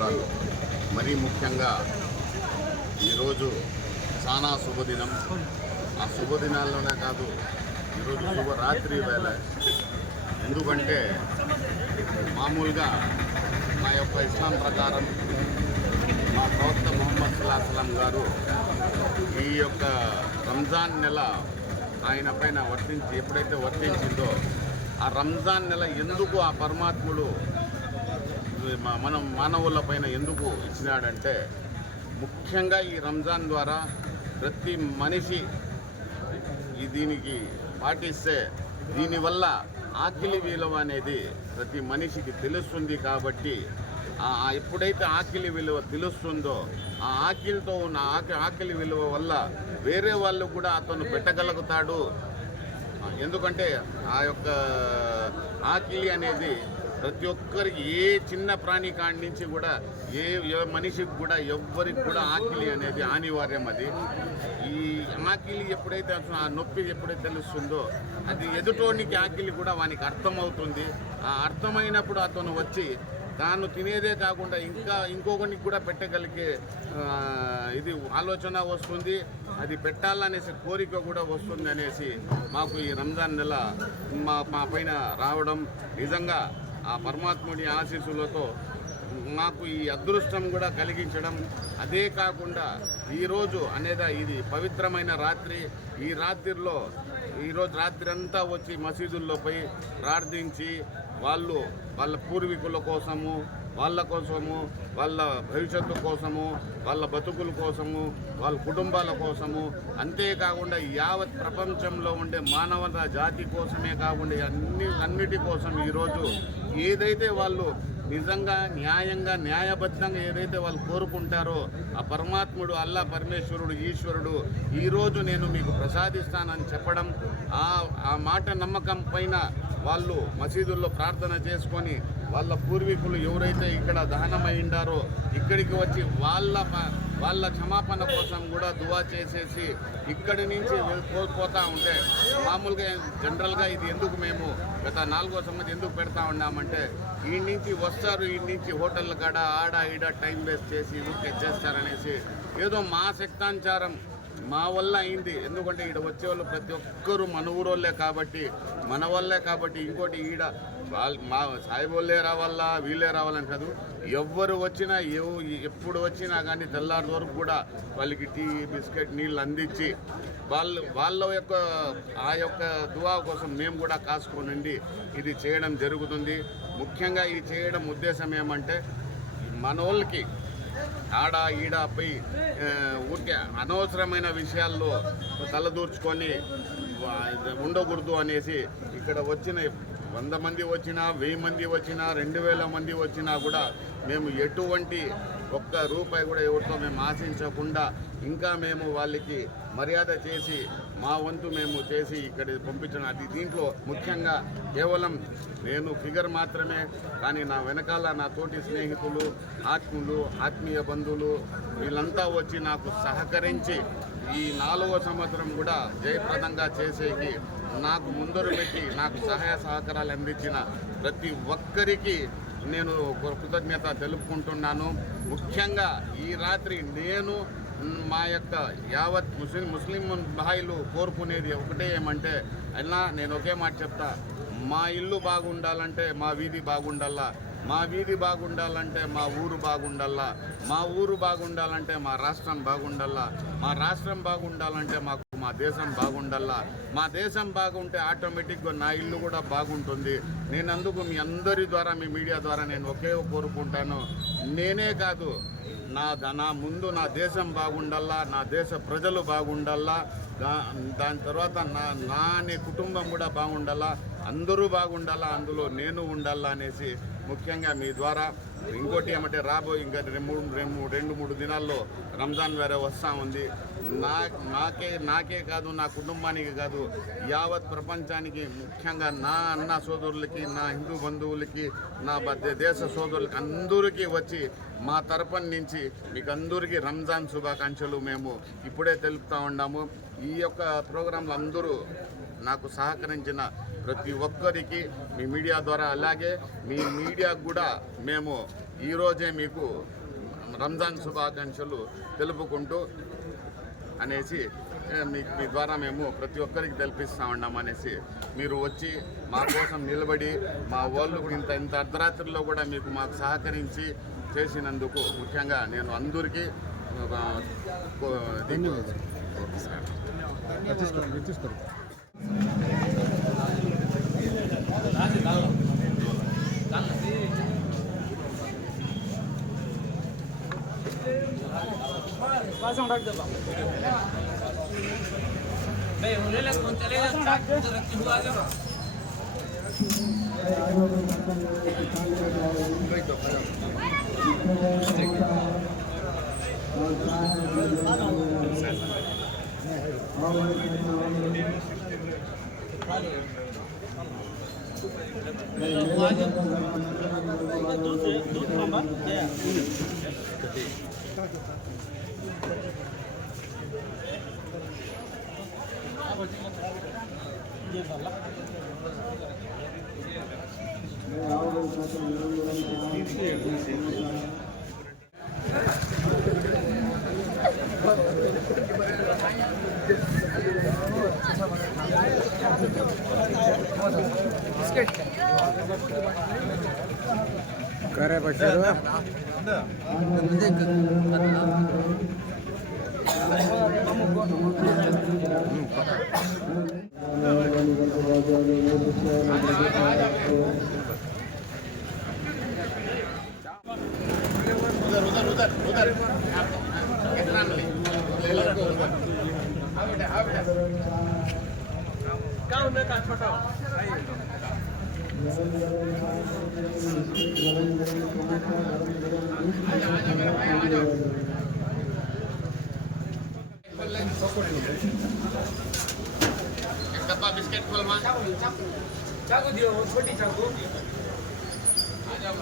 నమస్కారాలు. మరీ ముఖ్యంగా ఈరోజు చాలా శుభదినం. ఆ శుభదినాల్లోనే కాదు, ఈరోజు శుభరాత్రి వేళ. ఎందుకంటే మామూలుగా మా యొక్క ఇస్లాం ప్రకారం మా ప్రవక్త ముహమ్మద్ సల్లల్లాహు అలైహి వసల్లం గారు ఈ యొక్క రంజాన్ నెల ఆయన పైన ఎప్పుడైతే వర్తించిందో ఆ రంజాన్ నెల ఎందుకు ఆ పరమాత్ముడు మనం మానవుల పైన ఎందుకు ఇచ్చినాడంటే, ముఖ్యంగా ఈ రంజాన్ ద్వారా ప్రతి మనిషి దీనికి పాటిస్తే దీనివల్ల ఆకలి విలువ అనేది ప్రతి మనిషికి తెలుస్తుంది. కాబట్టి ఎప్పుడైతే ఆకలి విలువ తెలుస్తుందో ఆ ఆకలితో ఉన్న ఆకలి విలువ వల్ల వేరే వాళ్ళు కూడా అతను పెట్టగలుగుతాడు. ఎందుకంటే ఆ యొక్క ఆకలి అనేది ప్రతి ఒక్కరికి, ఏ చిన్న ప్రాణి కాడి నుంచి కూడా ఏ మనిషికి కూడా ఎవ్వరికి కూడా ఆకలి అనేది అనివార్యం. అది ఈ ఆకలి ఎప్పుడైతే ఆ నొప్పి ఎప్పుడైతే తెలుస్తుందో అది ఎదుటోనికి ఆకలి కూడా వానికి అర్థమవుతుంది. ఆ అర్థమైనప్పుడు అతను వచ్చి తాను తినేదే కాకుండా ఇంకొకరికి కూడా పెట్టగలిగే ఇది ఆలోచన వస్తుంది. అది పెట్టాలనేసి కోరిక కూడా వస్తుంది అనేసి మాకు ఈ రంజాన్ నెల మా పైన రావడం నిజంగా ఆ పరమాత్ముడి ఆశీస్సులతో మాకు ఈ అదృష్టం కూడా కలిగించడం. అదే కాకుండా ఈరోజు అనేది ఇది పవిత్రమైన రాత్రి. ఈ రాత్రిలో ఈరోజు రాత్రి అంతా వచ్చి మసీదుల్లో పోయి ప్రార్థించి వాళ్ళ పూర్వీకుల కోసము, వాళ్ళ భవిష్యత్తు కోసము, వాళ్ళ బతుకుల కోసము, వాళ్ళ కుటుంబాల కోసము, అంతేకాకుండా యావత్ ప్రపంచంలో ఉండే మానవత జాతి కోసమే కాకుండా అన్నిటి కోసం ఈరోజు ఏదైతే వాళ్ళు నిజంగా న్యాయంగా న్యాయబద్ధంగా ఏదైతే వాళ్ళు కోరుకుంటారో ఆ పరమాత్ముడు, అల్లా పరమేశ్వరుడు, ఈశ్వరుడు ఈరోజు నేను మీకు ప్రసాదిస్తానని చెప్పడం, ఆ మాట నమ్మకం పైన వాళ్ళు మసీదుల్లో ప్రార్థన చేసుకొని వాళ్ళ పూర్వీకులు ఎవరైతే ఇక్కడ దహనమైండారో ఇక్కడికి వచ్చి వాళ్ళ క్షమాపణ కోసం కూడా దువా చేసేసి ఇక్కడి నుంచి పోతా ఉంటే, మామూలుగా జనరల్గా ఇది ఎందుకు మేము గత 4వ సంవత్సరం ఎందుకు పెడతా ఉన్నామంటే, ఈ నుంచి వస్తారు, ఈ నుంచి హోటళ్ళ కాడ ఈడ టైం వేస్ట్ చేసి ఊరికే చేస్తారనేసి ఏదో మా శక్తానుసారం మా వల్ల అయింది. ఎందుకంటే ఈడ వచ్చేవాళ్ళు ప్రతి ఒక్కరూ మన ఊరోళ్ళే కాబట్టి, మన వల్లే కాబట్టి. ఇంకోటి ఈడ మా సాయిబోళ్ళే రావాలా వీళ్ళే రావాలని కాదు, ఎవ్వరు వచ్చినా ఎప్పుడు వచ్చినా కానీ తెల్లారి వరకు కూడా వాళ్ళకి టీ, బిస్కెట్, నీళ్ళు అందించి వాళ్ళ యొక్క ఆ యొక్క దువా కోసం మేము కూడా కాసుకొని ఇది చేయడం జరుగుతుంది. ముఖ్యంగా ఇది చేయడం ఉద్దేశం ఏమంటే, మనోళ్ళకి ఈడపై ఊరికే అనవసరమైన విషయాల్లో తలదూర్చుకొని ఉండకూడదు అనేసి ఇక్కడ వచ్చిన 100 మంది వచ్చినా, 1000 మంది వచ్చినా, 2000 మంది వచ్చినా కూడా మేము ఎటువంటి ఒక్క రూపాయి కూడా ఎవరితో మేము ఆశించకుండా ఇంకా మేము వాళ్ళకి మర్యాద చేసి మా వంతు మేము చేసి ఇక్కడ పంపించడం. అది దీంట్లో ముఖ్యంగా కేవలం నేను ఫిగర్ మాత్రమే, కానీ నా వెనకాల నా తోటి స్నేహితులు, ఆత్మీయ బంధువులు వీళ్ళంతా వచ్చి నాకు సహకరించి ఈ 4వ సంవత్సరం కూడా జయప్రదంగా చేసేకి నాకు ముందరు పెట్టి నాకు సహాయ సహకారాలు అందించిన ప్రతి ఒక్కరికి నేను కృతజ్ఞత తెలుపుకుంటున్నాను. ముఖ్యంగా ఈ రాత్రి నేను మా యొక్క యావత్ ముస్లిం భాయిలు కోరుకునేది ఒకటే ఏమంటే, అయినా నేను ఒకే మాట చెప్తా, మా ఇల్లు బాగుండాలంటే మా వీధి బాగుండాలా, మా వీధి బాగుండాలంటే మా ఊరు బాగుండాలా, మా ఊరు బాగుండాలంటే మా రాష్ట్రం బాగుండాలా, మా రాష్ట్రం బాగుండాలంటే మా దేశం బాగుండాలా, మా దేశం బాగుంటే ఆటోమేటిక్గా నా ఇల్లు కూడా బాగుంటుంది. నేను అందుకు మీ అందరి ద్వారా, మీ మీడియా ద్వారా నేను ఒకే కోరుకుంటాను, నేనే కాదు నా ముందు నా దేశం బాగుండాలా, నా దేశ ప్రజలు బాగుండాలా, దాని తర్వాత నా కుటుంబం కూడా బాగుండాలా, అందరూ బాగుండాలా, అందులో నేను ఉండాలా అనేసి ముఖ్యంగా మీ ద్వారా. ఇంకోటి ఏమంటే ఇంకా 2-3 దినాల్లో రంజాన్ వేరే వస్తూ ఉంది. నాకే కాదు, నా కుటుంబానికి కాదు, యావత్ ప్రపంచానికి, ముఖ్యంగా నా అన్న సోదరులకి, నా హిందూ బంధువులకి, నా దేశ సోదరులకి అందరికీ వచ్చి మా తరపున నుంచి మీకు అందరికీ రంజాన్ శుభాకాంక్షలు మేము ఇప్పుడే తెలుపుతూ ఉన్నాము. ఈ యొక్క ప్రోగ్రాంలు అందరూ నాకు సహకరించిన ప్రతి ఒక్కరికి మీ మీడియా ద్వారా, అలాగే మీ మీడియాకు కూడా మేము ఈరోజే మీకు రంజాన్ శుభాకాంక్షలు తెలుపుకుంటూ అనేసి మీ ద్వారా మేము ప్రతి ఒక్కరికి తెలిపిస్తూ ఉన్నాం అనేసి మీరు వచ్చి మా కోసం నిలబడి మా వాళ్ళు ఇంత అర్ధరాత్రిలో కూడా మీకు మాకు సహకరించి చేసినందుకు ముఖ్యంగా నేను అందరికీ करे बच्चों उधर डब्बा बिस्किट खोलवा चाकू दियो छोटी चाकू आ जाओ